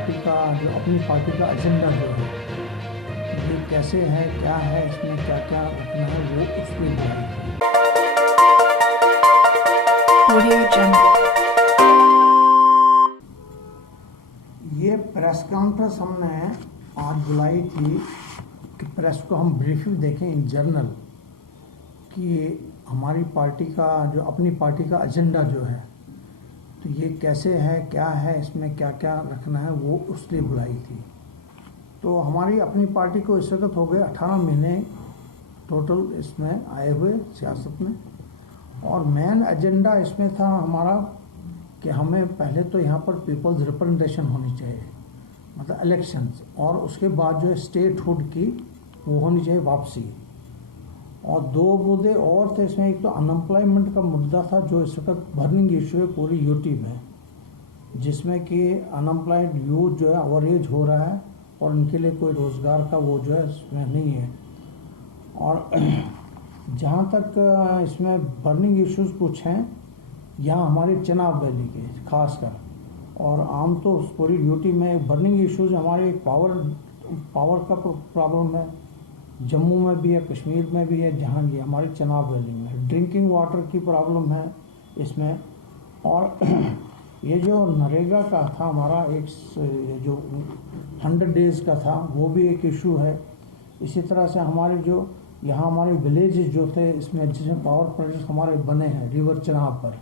Party का जो अपनी पार्टी का एजेंडा जो है ये कैसे है, क्या है, इसमें क्या क्या रखना है, वो उसकी बुराई थी। Audio Jungle. ये प्रेस कॉन्फ्रेंस हमने आज बुलाई थी कि प्रेस को हम ब्रीफिंग देखें इन जर्नल कि हमारी पार्टी का जो अपनी पार्टी का एजेंडा जो है तो ये कैसे है, क्या है, इसमें क्या क्या रखना है, वो उसलिए बुलाई थी। तो हमारी अपनी पार्टी को इस वक्त हो गए 18 महीने टोटल इसमें आए हुए सियासत में, और मेन एजेंडा इसमें था हमारा कि हमें पहले तो यहाँ पर पीपल्स रिप्रेजेंटेशन होनी चाहिए, मतलब इलेक्शंस, और उसके बाद जो है स्टेटहुड की वो होनी चाहिए वापसी। और दो मुद्दे और थे इसमें, एक तो अनएम्प्लॉयमेंट का मुद्दा था जो इस वक्त बर्निंग इशू है पूरी यूटी में, जिसमें कि अनएम्प्लॉयड यूथ जो है ओवर एज हो रहा है और उनके लिए कोई रोज़गार का वो जो है इसमें नहीं है। और जहाँ तक इसमें बर्निंग इश्यूज कुछ हैं यहाँ हमारी चिनाब वैली के खासकर, और आम तो पूरी यूटी में बर्निंग इश्यूज हमारे पावर का प्रॉब्लम है, जम्मू में भी है, कश्मीर में भी है, जहाँ ये हमारी चिनाब वैली में ड्रिंकिंग वाटर की प्रॉब्लम है इसमें। और ये जो नरेगा का था हमारा एक जो 100 डेज़ का था वो भी एक इशू है। इसी तरह से हमारे जो यहाँ हमारे विलेजेस जो थे इसमें जिसमें पावर प्रोजेक्ट हमारे बने हैं रिवर चिनाब पर,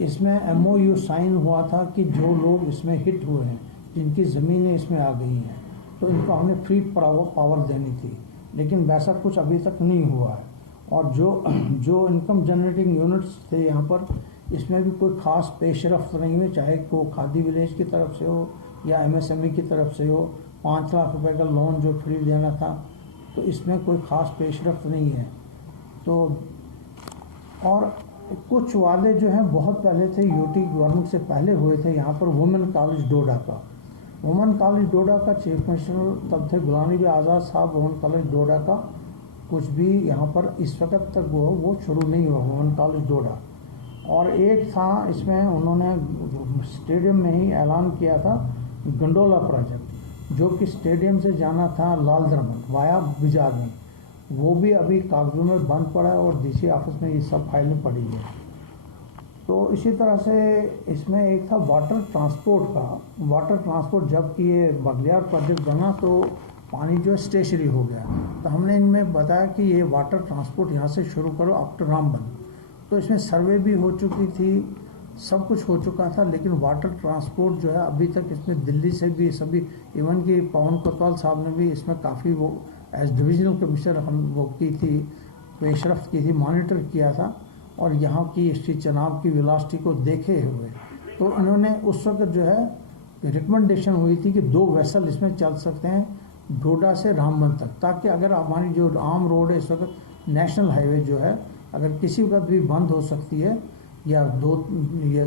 इसमें MOU साइन हुआ था कि जो लोग इसमें हिट हुए हैं जिनकी ज़मीनें इसमें आ गई हैं तो इनको हमने फ्री पावर देनी थी, लेकिन वैसा कुछ अभी तक नहीं हुआ है। और जो इनकम जनरेटिंग यूनिट्स थे यहाँ पर इसमें भी कोई ख़ास पेशरफ्त नहीं हुई, चाहे वो खादी विलेज की तरफ से हो या MSME की तरफ से हो। 5 लाख रुपए का लोन जो फ्री देना था तो इसमें कोई ख़ास पेशरफ्त नहीं है। तो और कुछ वादे जो हैं बहुत पहले थे, यूटी गवर्नमेंट से पहले हुए थे। यहाँ पर वुमेन कॉलेज डोडा का चीफ मिनिस्टर तब थे गुलाम नबी आज़ाद साहब। वुमेन कॉलेज डोडा का कुछ भी यहाँ पर इस वक्त तक वो शुरू नहीं हुआ, वुमेन कॉलेज डोडा। और एक था इसमें उन्होंने स्टेडियम में ही ऐलान किया था गंडोला प्रोजेक्ट, जो कि स्टेडियम से जाना था लाल दरमन वाया बिजार में, वो भी अभी कागजों में बंद पड़ा है और DC ऑफिस में ये सब फाइलें पड़ी है। तो इसी तरह से इसमें एक था वाटर ट्रांसपोर्ट जबकि ये बगलियार प्रोजेक्ट बना तो पानी जो है स्टेशनरी हो गया, तो हमने इनमें बताया कि ये वाटर ट्रांसपोर्ट यहाँ से शुरू करो अप टू रामबन। तो इसमें सर्वे भी हो चुकी थी, सब कुछ हो चुका था, लेकिन वाटर ट्रांसपोर्ट जो है अभी तक इसमें दिल्ली से भी सभी, इवन कि पवन कोतवाल साहब ने भी इसमें काफ़ी वो एज डिविजनल कमिश्नर हम वो की थी, पेशरफ्त की थी, मॉनिटर किया था, और यहाँ की इसकी चिनाब की वेलोसिटी को देखे हुए तो इन्होंने उस वक्त जो है रिकमेंडेशन हुई थी कि 2 वेसल इसमें चल सकते हैं डोडा से रामबन तक, ताकि अगर हमारी जो आम रोड है इस वक्त नेशनल हाईवे जो है अगर किसी वक्त भी बंद हो सकती है या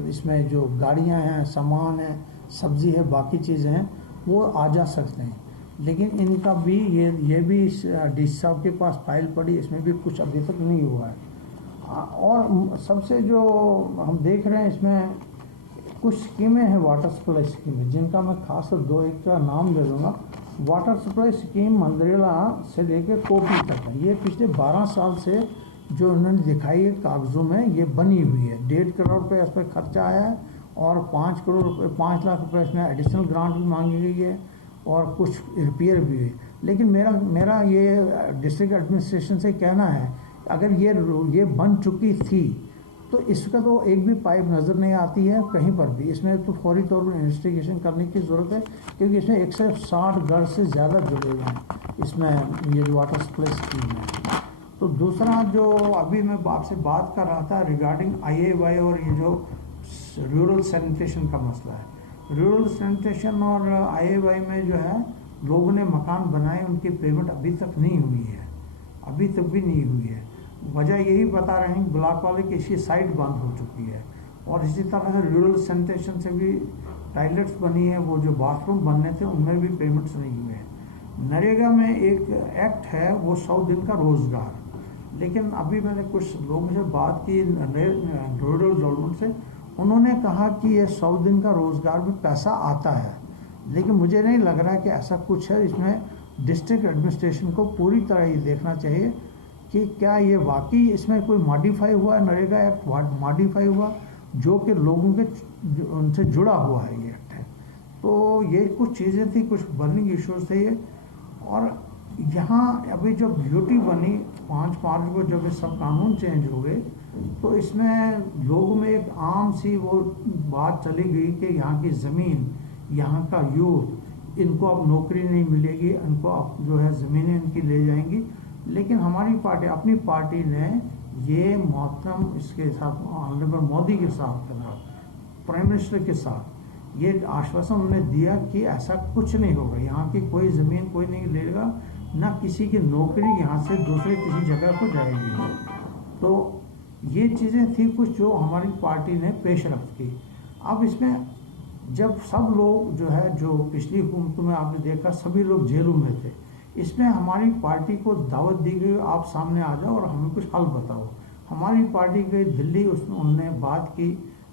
इसमें जो गाड़ियां हैं, सामान है, सब्जी है, बाकी चीज़ें हैं, वो आ जा सकते हैं। लेकिन इनका भी ये भी DC साहब के पास फाइल पड़ी, इसमें भी कुछ अभी तक नहीं हुआ है। और सबसे जो हम देख रहे हैं इसमें कुछ स्कीमें हैं वाटर सप्लाई स्कीमें, जिनका मैं खास एक का नाम दे दूँगा। वाटर सप्लाई स्कीम मंदरेला से लेकर कोपी तक है, ये पिछले 12 साल से जो उन्होंने दिखाई है कागज़ों में ये बनी हुई है। 1.5 करोड़ रुपये इस पर खर्चा आया है और 5 लाख रुपये इसमें एडिशनल ग्रांट भी मांगी गई है और कुछ रिपेयर भी हुई। लेकिन मेरा ये डिस्ट्रिक्ट एडमिनिस्ट्रेशन से कहना है, अगर ये बन चुकी थी तो इसका तो एक भी पाइप नज़र नहीं आती है कहीं पर भी। इसमें तो फौरी तौर पर इन्वेस्टिगेशन करने की ज़रूरत है, क्योंकि इसमें 160 घर से ज़्यादा जुड़े हुए हैं इसमें ये जो वाटर सप्लाई स्कीम है। तो दूसरा जो अभी मैं आपसे बात कर रहा था रिगार्डिंग IAY और ये जो रूरल सैनिटेशन का मसला है, रूरल सैनिटेशन और IAY में जो है लोगों ने मकान बनाए, उनकी पेमेंट अभी तक नहीं हुई है, अभी तक भी नहीं हुई है। वजह यही बता रहे हैं ब्लॉक वाले की इसकी साइट बंद हो चुकी है, और इसी तरह से रूरल सैनिटेशन से भी टॉयलेट्स बनी है, वो जो बाथरूम बनने थे उनमें भी पेमेंट्स नहीं हुए हैं। नरेगा में एक एक्ट है वो 100 दिन का रोज़गार, लेकिन अभी मैंने कुछ लोगों से बात की रूरल डेवलपमेंट से, उन्होंने कहा कि ये 100 दिन का रोज़गार में पैसा आता है, लेकिन मुझे नहीं लग रहा कि ऐसा कुछ है। इसमें डिस्ट्रिक्ट एडमिनिस्ट्रेशन को पूरी तरह ये देखना चाहिए कि क्या ये वाकई इसमें कोई मॉडिफाई हुआ है, नरेगा एक्ट मॉडिफाई हुआ जो कि लोगों के उनसे जुड़ा हुआ है ये एक्ट है। तो ये कुछ चीज़ें थी, कुछ बर्निंग इश्यूज थे ये। और यहाँ अभी जो ब्यूटी बनी 5 मार्च को जब ये सब कानून चेंज हुए तो इसमें लोगों में एक आम सी वो बात चली गई कि यहाँ की ज़मीन, यहाँ का यूथ, इनको अब नौकरी नहीं मिलेगी, इनको अब जो है ज़मीनें इनकी ले जाएंगी। लेकिन हमारी पार्टी, अपनी पार्टी ने ये मोहतरम इसके साथ ऑनरेबल मोदी के साथ, प्राइम मिनिस्टर के साथ ये आश्वासन उन्होंने दिया कि ऐसा कुछ नहीं होगा, यहाँ की कोई ज़मीन कोई नहीं लेगा, ना किसी की नौकरी यहाँ से दूसरे किसी जगह को जाएगी। तो ये चीज़ें थी कुछ जो हमारी पार्टी ने पेश रफ्त की। अब इसमें जब सब लोग जो है, जो पिछली हुकूमतों में आपने देखा सभी लोग जेलों में थे, इसमें हमारी पार्टी को दावत दी गई आप सामने आ जाओ और हमें कुछ हल बताओ। हमारी पार्टी गई दिल्ली, उसमें उनने बात की,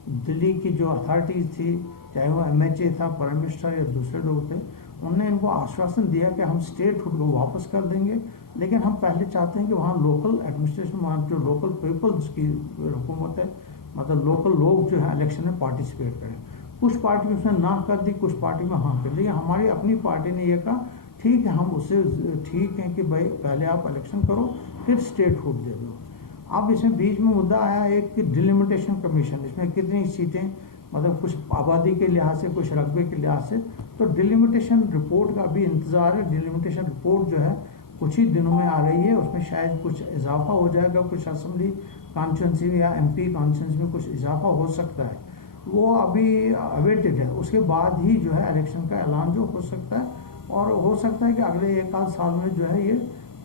दिल्ली की जो अथॉरिटीज़ थी, चाहे वो MHA था, प्राइम मिनिस्टर या दूसरे लोग थे, उन्होंने इनको आश्वासन दिया कि हम स्टेटहुड को वापस कर देंगे, लेकिन हम पहले चाहते हैं कि वहाँ लोकल एडमिनिस्ट्रेशन, वहाँ जो लोकल पीपल्स की हुकूमत है, मतलब लोकल लोग जो है इलेक्शन में पार्टिसिपेट करें। कुछ पार्टी उसने ना कर दी, कुछ पार्टी में हाँ कर दी। हमारी अपनी पार्टी ने यह कहा ठीक है, हम उससे ठीक है कि भाई पहले आप इलेक्शन करो फिर स्टेटहुड दे दो। अब इसमें बीच में मुद्दा आया एक कि डिलिमिटेशन कमीशन, इसमें कितनी सीटें, मतलब कुछ आबादी के लिहाज से, कुछ रकबे के लिहाज से, तो डिलिमिटेशन रिपोर्ट का भी इंतज़ार है। डिलिमिटेशन रिपोर्ट जो है कुछ ही दिनों में आ रही है, उसमें शायद कुछ इजाफा हो जाएगा, कुछ असेंबली कॉन्स्टिट्यूंसी या MP कॉन्स्टिट्यूंसी में कुछ इजाफा हो सकता है, वो अभी अवेटेड है। उसके बाद ही जो है इलेक्शन का ऐलान जो हो सकता है, और हो सकता है कि अगले 1 साल में जो है ये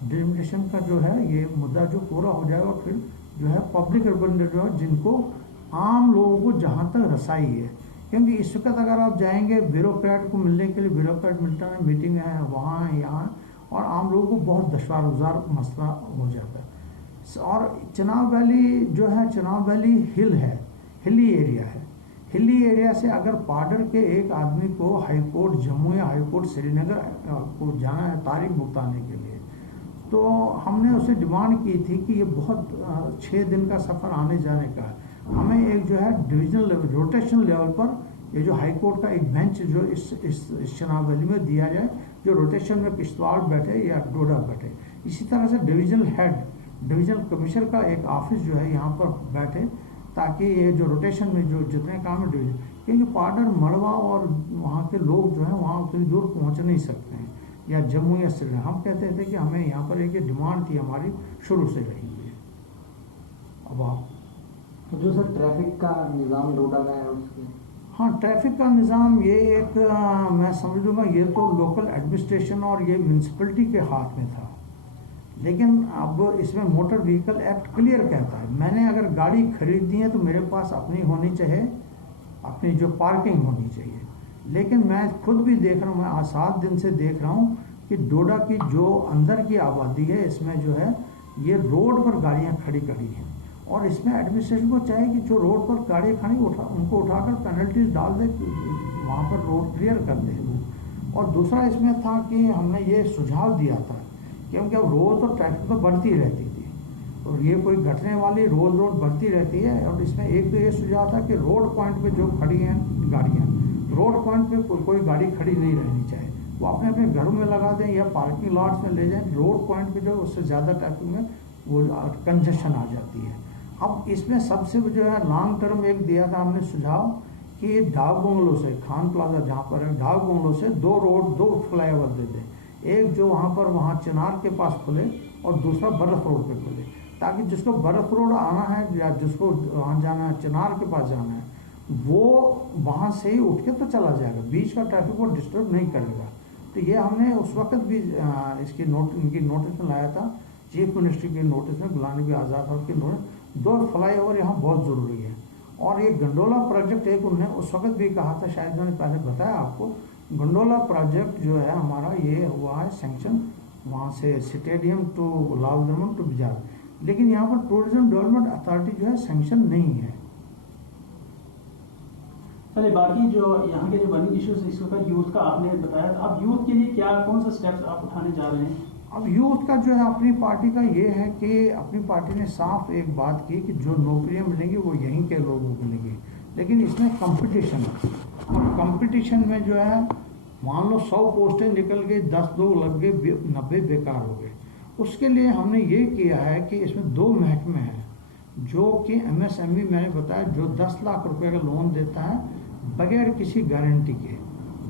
डिलिमिटेशन का जो है ये मुद्दा जो पूरा हो जाएगा, फिर जो है पब्लिक रिप्रेजेंटेटिव जो है जिनको आम लोगों को जहाँ तक रसाई है, क्योंकि इस वक्त अगर आप जाएंगे ब्यूरोक्रेट को मिलने के लिए, ब्यूरोक्रेट मिलता है, मीटिंग है वहाँ है यहाँ, और आम लोगों को बहुत दुश्वार मसला हो जाता है। और चिनाब वैली जो है, चिनाब वैली हिल है, हिली एरिया है। हिली एरिया से अगर पार्डर के एक आदमी को हाई कोर्ट जम्मू या हाई कोर्ट श्रीनगर को जाना है तारीख भुगताने के लिए, तो हमने उससे डिमांड की थी कि ये बहुत 6 दिन का सफ़र आने जाने का है, हमें एक जो है डिविजनल लेवल, रोटेशन लेवल पर ये जो हाई कोर्ट का एक बेंच जो इस चिनाब वैली में दिया जाए, जो रोटेशन में किश्तवाड़ बैठे या डोडा बैठे। इसी तरह से डिविजनल हेड, डिविजनल कमिश्नर का एक ऑफिस जो है यहाँ पर बैठे, ताकि ये जो रोटेशन में जो जितने काम है डिवीजन, क्योंकि पार्डर, मड़वा और वहाँ के लोग जो हैं वहाँ उतनी दूर पहुँच नहीं सकते हैं, या जम्मू या श्रीनगर। हम कहते थे कि हमें यहाँ पर एक डिमांड थी हमारी शुरू से रही है। अब आप जो सर ट्रैफिक का निज़ाम डोडा का है उसके, हाँ, ट्रैफिक का निज़ाम ये एक मैं समझूंगा ये तो लोकल एडमिनिस्ट्रेशन और ये म्यूनसिपलिटी के हाथ में था, लेकिन अब इसमें मोटर व्हीकल एक्ट क्लियर कहता है मैंने अगर गाड़ी खरीदनी है तो मेरे पास अपनी होनी चाहिए, अपनी जो पार्किंग होनी चाहिए। लेकिन मैं खुद भी देख रहा हूँ, मैं 7 दिन से देख रहा हूँ कि डोडा की जो अंदर की आबादी है इसमें जो है ये रोड पर गाड़ियाँ खड़ी हैं, और इसमें एडमिनिस्ट्रेशन को चाहिए कि जो रोड पर गाड़ी खड़ी उनको उठाकर पेनल्टीज डाल दे, वहाँ पर रोड क्लियर कर दे। और दूसरा इसमें था कि हमने ये सुझाव दिया था, क्योंकि अब रोज़ तो ट्रैफिक तो बढ़ती रहती थी और ये कोई घटने वाली रोज़ बढ़ती रहती है। और इसमें एक तो ये सुझाव था कि रोड पॉइंट पे जो खड़ी हैं गाड़ियाँ, रोड पॉइंट पे कोई गाड़ी खड़ी नहीं रहनी चाहिए, वो अपने अपने घरों में लगा दें या पार्किंग लॉट्स में ले जाएं। रोड पॉइंट पे जो उससे ज़्यादा ट्रैफिक में वो कंजेशन आ जाती है। अब इसमें सबसे जो है लॉन्ग टर्म एक दिया था हमने सुझाव कि डाक बंगलों से, खान प्लाजा जहाँ पर है, डाक बंगलों से 2 फ्लाईओवर दे दें, एक जो वहाँ चिनार के पास खुले और दूसरा बर्फ रोड पे खुले, ताकि जिसको बर्फ रोड आना है या जिसको वहाँ जाना है, चिनार के पास जाना है, वो वहाँ से ही उठ के तो चला जाएगा, बीच का ट्रैफिक को डिस्टर्ब नहीं करेगा। तो ये हमने उस वक्त भी इनकी नोटिस में लाया था, चीफ मिनिस्टर के नोटिस में, गुलाम नबी आज़ाद और के नोटिस, 2 फ्लाईओवर यहाँ बहुत ज़रूरी है। और ये गंडोला प्रोजेक्ट एक उन्होंने उस वक्त भी कहा था, शायद मैंने पहले बताया आपको, गंडोला प्रोजेक्ट जो है हमारा ये हुआ है सैंक्शन वहाँ से stadium to Lal Daman to bizarre, लेकिन यहाँ पर टूरिज्म डेवलपमेंट अथॉरिटी जो है सैंक्शन नहीं है। चलिए, बाकी जो यहाँ के जो बर्निंग इश्यूज इसका यूथ का आपने बताया, तो अब यूथ के लिए क्या कौन सा स्टेप्स आप उठाने जा रहे हैं? अब यूथ का जो है अपनी पार्टी का ये है कि अपनी पार्टी ने साफ एक बात की कि जो नौकरियां मिलेंगी वो यहीं के लोगों को मिलेंगी, लेकिन इसमें कंपटीशन है। और कंपटीशन में जो है मान लो 100 पोस्टें निकल गई, 10 लोग लग गए, 90 बेकार हो गए। उसके लिए हमने ये किया है कि इसमें 2 महकमे हैं, जो कि MSME मैंने बताया जो 10 लाख रुपए का लोन देता है बगैर किसी गारंटी के,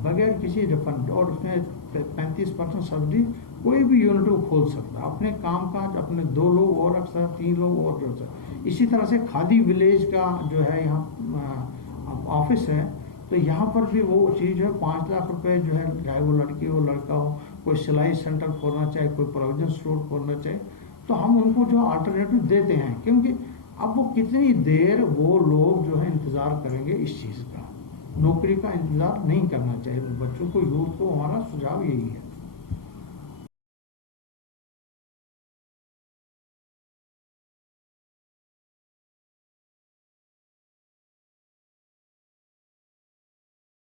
बगैर किसी रिफंड, और उसमें 35% सब्सिडी, कोई भी यूनिट को खोल सकता है, अपने काम काज अपने 2 लोग और रख सकता, 3 लोग और रख सकता। इसी तरह से खादी विलेज का जो है यहाँ ऑफिस है, तो यहाँ पर भी वो चीज़ जो है 5 लाख रुपए जो है, चाहे वो लड़की हो लड़का हो, कोई सिलाई सेंटर खोलना चाहे, कोई प्रोविजन स्टोर खोलना चाहे, तो हम उनको जो अल्टरनेटिव देते हैं। क्योंकि अब वो कितनी देर वो लोग जो है इंतज़ार करेंगे इस चीज़ का, नौकरी का इंतज़ार नहीं करना चाहिए। तो बच्चों को, यूथ को हमारा सुझाव यही है।